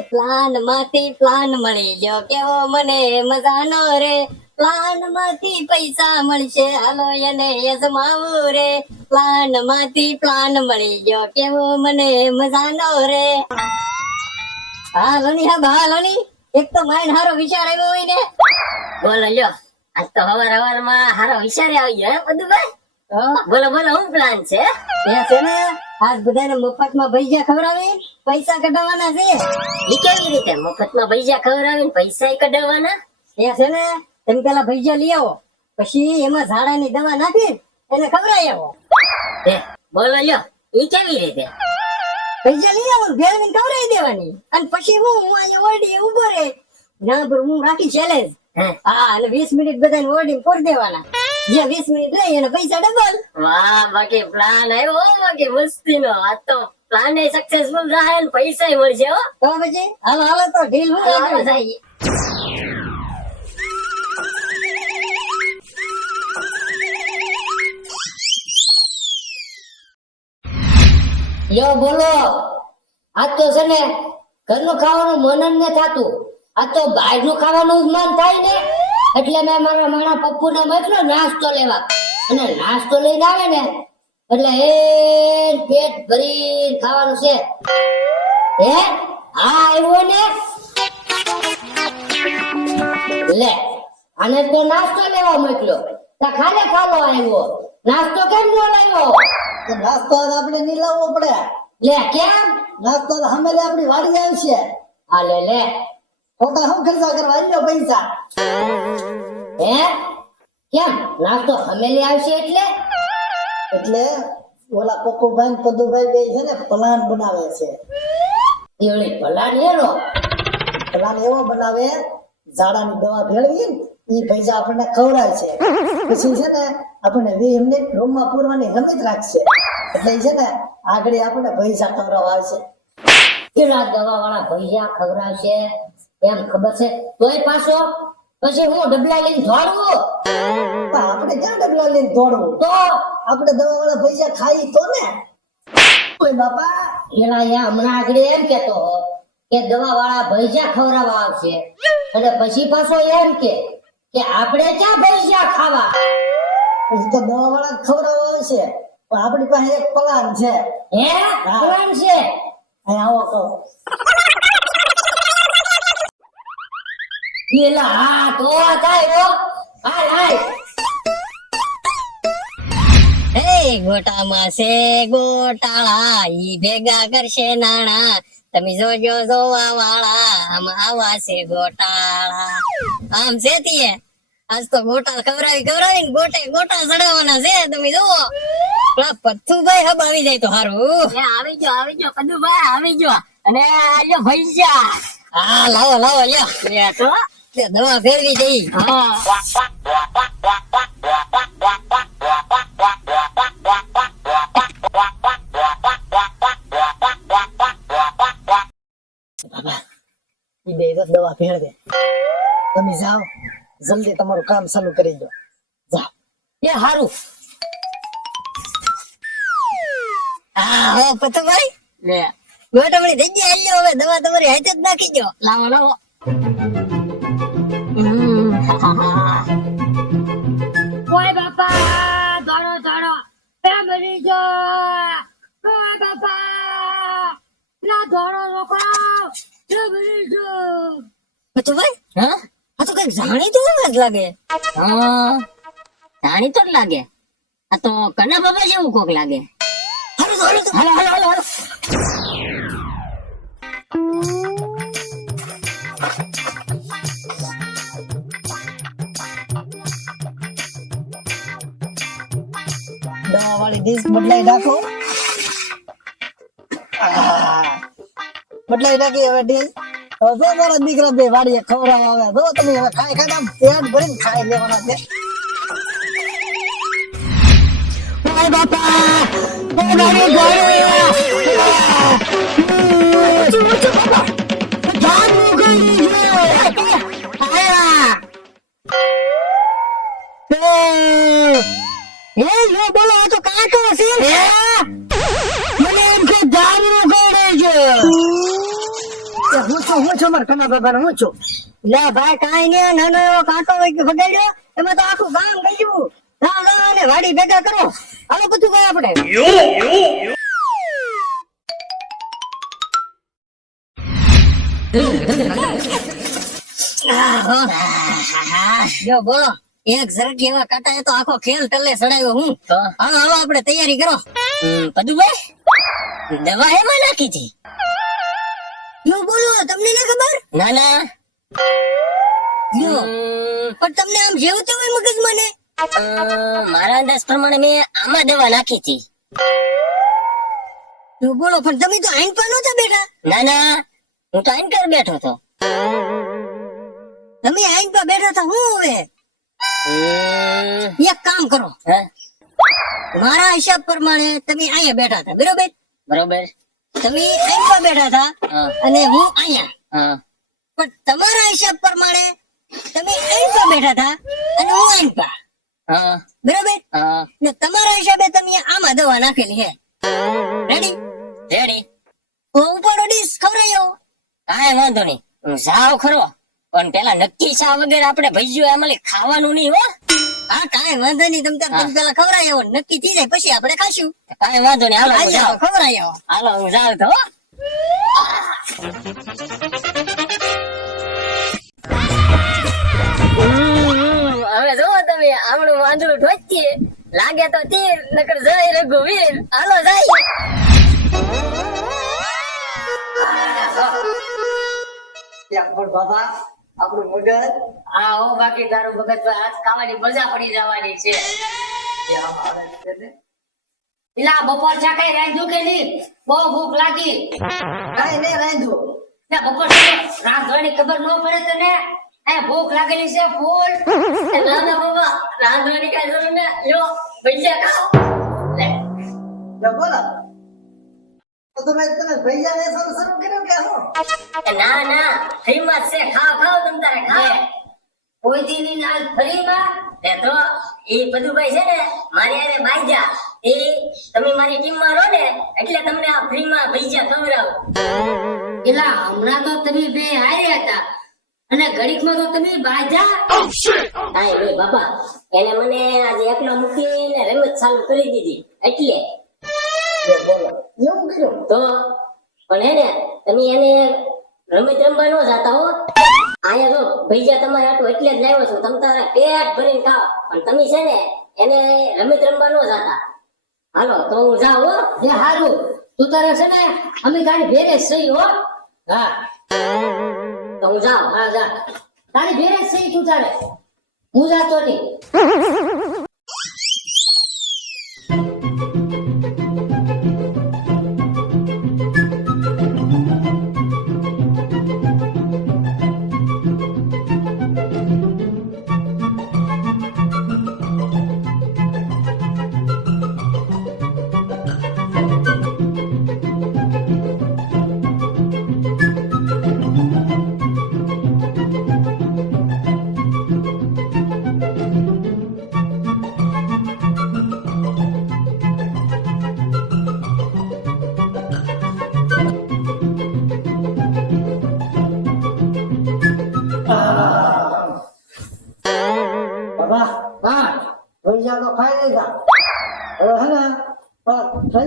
પ્લાનમાંથી plan મળી ગયો. કેવો મને મજાનો રે. પ્લાનમાંથી પૈસા મળશે. હાલો એને યજમાવું રે. પ્લાનમાંથી પ્લાન મળી ગયો. કેવો મને મજાનો રે. હા, લોની, હા હાલો લોની. એક તો માઇન્ડ હારો વિચાર આવ્યો હોય ને. બોલો, લ્યો. આજ તો હવાર હવારમાં હારો વિચારે આવી ગયો બધું ભાઈ બોલો બોલો હું પ્લાન છે? એ છે ને આજ બધાને મફતમાં ભૈજા ખવડાવી પૈસા કઢાવવાના છે. એ કેવી રીતે મફતમાં ભૈજા ખવડાવી પૈસા કઢાવવાના? એ છે ને તમે પેલા ભૈજા લઈ આવો પછી એમાં ઝાડાની દવા નાખી એને ખવડાવી આવો. એ બોલો લ્યો એ કેવી રીતે? પૈસા લઈ આવો ભેળવીને ખવડાવી દેવાની. અને પછી હું હું અહીંયા ઓરડી ઊભો રે ના પર હું રાખી ચેલેન્જ હા અને વીસ મિનિટ બધાને ઓરડી પૂરી દેવાના. જે વીસ મિનિટ રહી એને પૈસા ડબલ વાહ બાકી પ્લાન આવ્યો બાકી મસ્તી નો આ તો પ્લાન એ સક્સેસફુલ રહે ને પૈસા મળશે હો. તો પછી હાલો હાલો તો ડીલ હું આગળ. યો બોલો. આ તો છે ને ઘરનું ખાવાનું મનન ન થાતું. આ તો બહારનું ખાવાનું મન થાય ને એટલે મેં મારા મારા પપ્પુને મોકલ્યો નાસ્તો લેવા. અને નાસ્તો લઈને આવે ને એટલે એ પેટ ભરી ખાવાનું છે. હે? હા આવ્યો ને? લે આને તો નાસ્તો લેવા મોકલ્યો. તા ખાલે ખાલો આવ્યો. નાસ્તો કેમ નો લાવ્યો? નાસ્તો આપણે નહીં લાવવો પડે. લે કેમ? નાસ્તો તો હમેલે આપણી વાડી આવશે. આ લે લે. ખોટા શું ખર્ચા કરવા આલ્યો પૈસા. હે? કેમ? નાસ્તો હમેલી આવશે એટલે? એટલે ઓલા પપ્પુભાઈ ને પદુભાઈ બે છે ને પ્લાન બનાવે છે. એવડી પ્લાન એનો. પ્લાન એવો બનાવે, ઝાડાની દવા ભેળવી ઈ પૈસા આપણને ખવડાવે છે. પછી છે ને આપણને વીસ મિનિટ રૂમમાં પૂરવાની રમત રાખશે. એટલે છે ને આગળ આપણને પૈસા ખવડાવવા આવશે. પેલા દવા વાળા પૈસા ખવડાવશે? એમ ખબર છે? તોય પાછો પછી હું ડબલા લઈને દોડવું પણ આપણે ક્યાં ડબલા લઈને દોડવું? તો? આપણે દવા વાળા પૈસા ખાઈ તો ને? ઓય બાપા. પેલા અહીંયા હમણાં આગળ એમ કેતો કે દવા વાળા ભૈયા ખવડાવવા આવશે. અને પછી પાછો એમ કે કે આપણે ક્યાં ભૈયા ખાવા? પછી તો દવા વાળા ખવડાવવા આવશે. પણ આપણી પાસે એક પ્લાન છે. હે? પ્લાન છે? આવો કહો. પેલા હા તો થાય હો હાલ હાલ હે ગોટામાં છે ગોટાળા ઈ ભેગા કરશે નાણા તમે જોજો જોવા વાળા આમ આવા છે ગોટાળા આમ છે તીએ આજ તો ગોટા ખવડાવી ખવડાવી ને ગોટે ગોટા ચડાવવાના છે તમે જોવો પથ્થુભાઈ હબ આવી જાય તો હારું આવી ગયો આવી ગયો કદુભાઈ આવી ગયો. અને હા લાવો લાવો લ્યો. તો લે દવા ફેરવી દઈ. દવા ભેળવે તમે જાઓ જલ્દી તમારું કામ ચાલુ કરી દો. જા. એ હારું. હા હો પતંગભાઈ લે. ગોટમણી થઈ ગઈ આલ્યો હવે. દવા તમારી હાથે જ નાખી દો લાવો લાવો. ગયો ઓય બાપા. ના દોડો લોકો. એ મરી ગયો પથ્થુભાઈ હા? આ તો કંઈક જાણીતું જ લાગે. હા. જાણીતો જ લાગે. આ તો કના બાબા જેવું કોક લાગે. હાલો હાલો હાલો હાલો હાલો. વાળી ડીશ બદલાઈ નાખો. બદલાઈ નાખી હવે ડીશ હવે જો મારા દીકરા બે વાડીએ ખવડાવવા આવે જો તમે હવે ખાઈ આમ પેટ ભરીને ખાઈ લેવાના છે બાપા હું છું હું છું મારા કના બાબા હું છું લે ભાઈ કાંઈ નઈ નાનો એવો કાંટો વગાડ્યો એમાં તો આખું ગામ ગયું. લા લા અને વાડી ભેગા કરો. હાલો બધું ભાઈ આપણે? જો બોલો. એક ઝરકી એવા કાંટા તો આખો ખેલ ટલ્લે સડાયો હું. હા. હવે આપણે તૈયારી કરો. પદુભાઈ દવા એમાં નાખી હતી જો બોલો તમને ના ખબર? ના ના. જો પણ તમને આમ જેવું તેવું હોય મગજમાં ને મારા અંદાજ પ્રમાણે મેં આમાં દવા નાખી હતી. જો બોલો પણ તમે તો આઈન પર નહોતા બેઠા. ના ના. હું તો આઈન પર બેઠો હતો. તમે આઈન પર બેઠા હતા હું હવે? એક કામ કરો. મારા હિસાબ પ્રમાણે તમે અહીંયા બેઠા હતા બરોબર? બરોબર. તમે અહીં બેઠા હતા અને હું અહીંયા. પણ તમારા હિસાબ પ્રમાણે તમે અહીં પર બેઠા હતા અને હું અહીં પર બરોબર? ને તમારા હિસાબે તમે આમાં દવા નાખેલી હે. રેડી રેડી ઉપર ડીશ ખવડાયો? કાંઈ વાંધો નહીં. હું જાવ ખરો. પણ પેલા નક્કી ચા વગર આપણે ભઈજ્યું આમાં ખાવાનું નહીં હો. હા કાંઈ વાંધો નહીં તમે તમે પેલા આવો નક્કી થઈ જાય પછી આપણે ખાશું. કાંઈ વાંધો નહીં હાલો હું જાઉં આવો. હાલો હું જાઉં તો હમ, હવે જો તમે આમણું વાંદરું ઠોકીએ લાગે તો તીર નકર જાય રઘુવીર. હાલો જાય. પણ બાબા આપણું મગજ. હા હો બાકી તારું મગજ હાથ ખાવાની મજા પડી જવાની છે. એલા છે બપોર ચા કઈ રાંધ્યું કે નહીં? બહુ ભૂખ લાગી. કઈ નહીં રાંધ્યું. ને બપોર રાંધવાની ખબર ન પડે તને? એ ભૂખ લાગેલી છે ફૂલ. ના ના બાબા રાંધવાની કઈ જરૂર ને. લ્યો ભજીયા ખાઓ. બોલો. તો તમે તમે ભૈયા કર્યું કે ના ના ફેમસ છે. ખાઓ ખાઓ તમ તારે ખાઓ. કોઈ દી ની નાલ ફરીમાં તો એ પદુભાઈ છે ને મારી હારે બાઈજા એ તમે મારી ટીમમાં રહો ને એટલે તમને આ ફ્રી માં ભજીયા ખવડાવું. હમણાં તો તમે બે હારે હતા. અને ઘડીકમાં તો તમે બાજા કાંઈ નહીં બાપા. એને મને આજે એકલો મૂકીને રમત ચાલુ કરી દીધી. એટલે. બોલો. એવું કર્યું? તો પણ હે ને તમે એને રમત રમવા ન જાતા હો. અહીંયા જો ભૈયા તમારે આટલું એટલે જ લાવ્યો છું. તમે તારા પેટ ભરીને ખાવ પણ તમે છે ને એને રમત રમવા ન જાતા. હાલો તો હું જાઉં હો. જે હારું. તું તારે છે ને અમે તારી ભેરે સહી હો. હા. તો હું જાઉં. હા જા. તારી ભેરે સહી તું તારે. હું જાતો નહીં.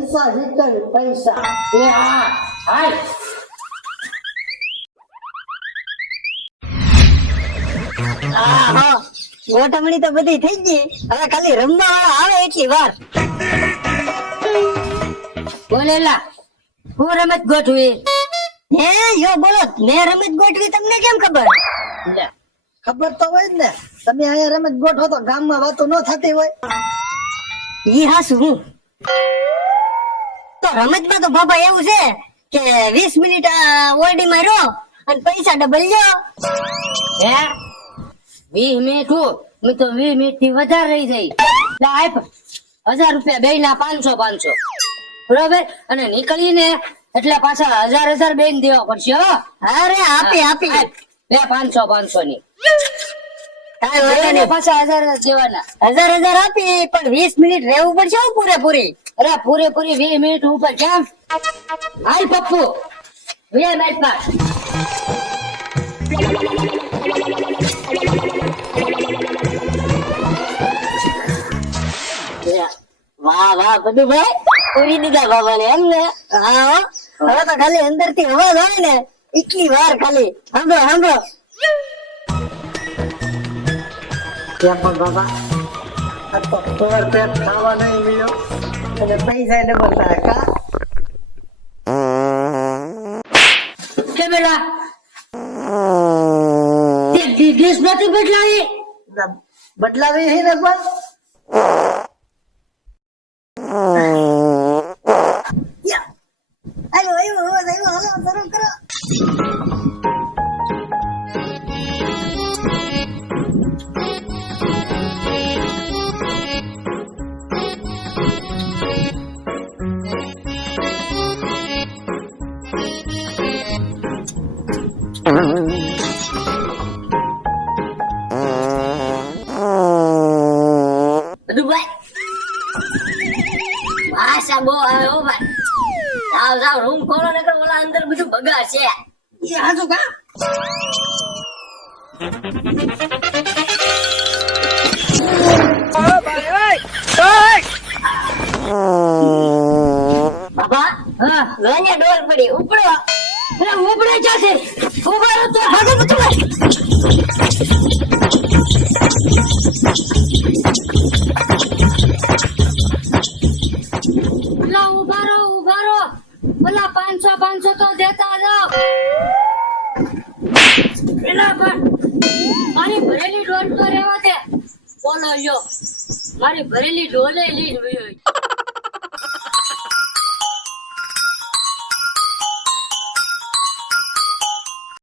પૈસા જીતવી પૈસા એ હા હાય ગોઠવણી તો બધી થઈ ગઈ હવે ખાલી રમવા વાળા આવે એટલી વાર બોલેલા હું રમત ગોઠવી હે યો બોલો મેં રમત ગોઠવી તમને કેમ ખબર? ખબર તો હોય ને તમે અહીંયા રમત ગોઠવો તો ગામમાં વાતો ન થતી હોય. ઈ હાસુ હું. રમતમાં તો બાબા એવું છે કે વીસ મિનિટ ઓરડી માં રહો અને પૈસા ડબલ લ્યો. હે? વીસ મિનિટ હું? મેં તો વીસ મિનિટથી વધારે રહી જઈ લાઈફ હજાર રૂપિયા બે ના પાંચસો પાંચસો. બરોબર? અને નીકળીને એટલે પાછા હજાર હજાર બેન દેવા પડશે હો. અરે આપી આપી. બે પાંચસો પાંચસો ની. પાછા હજાર હજાર દેવાના. હજાર હજાર આપી પણ વીસ મિનિટ રહેવું પડશે પૂરેપૂરી. અરે પૂરેપૂરી વીસ મિનિટ ઉપર કેમ? હાલ પપ્પુ વીસ મિનિટ પર વાહ વાહ, બધું ભાઈ. પૂરી દીધા બાબા ને એમ ને? હા હવે તો ખાલી અંદરથી અવાજ આવે ને એટલી વાર ખાલી. સાંભળો સાંભળો બાબા? આ પેટ ખાવા નહીં મળ્યો અને પૈસા ડબલ થાય કા? કે બેલા તે નથી બદલાવી? બદલાવી હે ને પણ? જાવ રૂમ ખોલો નકર ઓલા અંદર બધું બગાડશે એ હાજુ કા? બાબા હા ડોર પડી ઉપડો. અરે ઉપડે તો ભાગો તો ઓલા પાંચસો પાંચસો તો દેતા જાઓ પેલા પણ મારી ભરેલી ડોલ તો રહેવા દે. બોલો યો મારી ભરેલી ડોલે લઈને વયો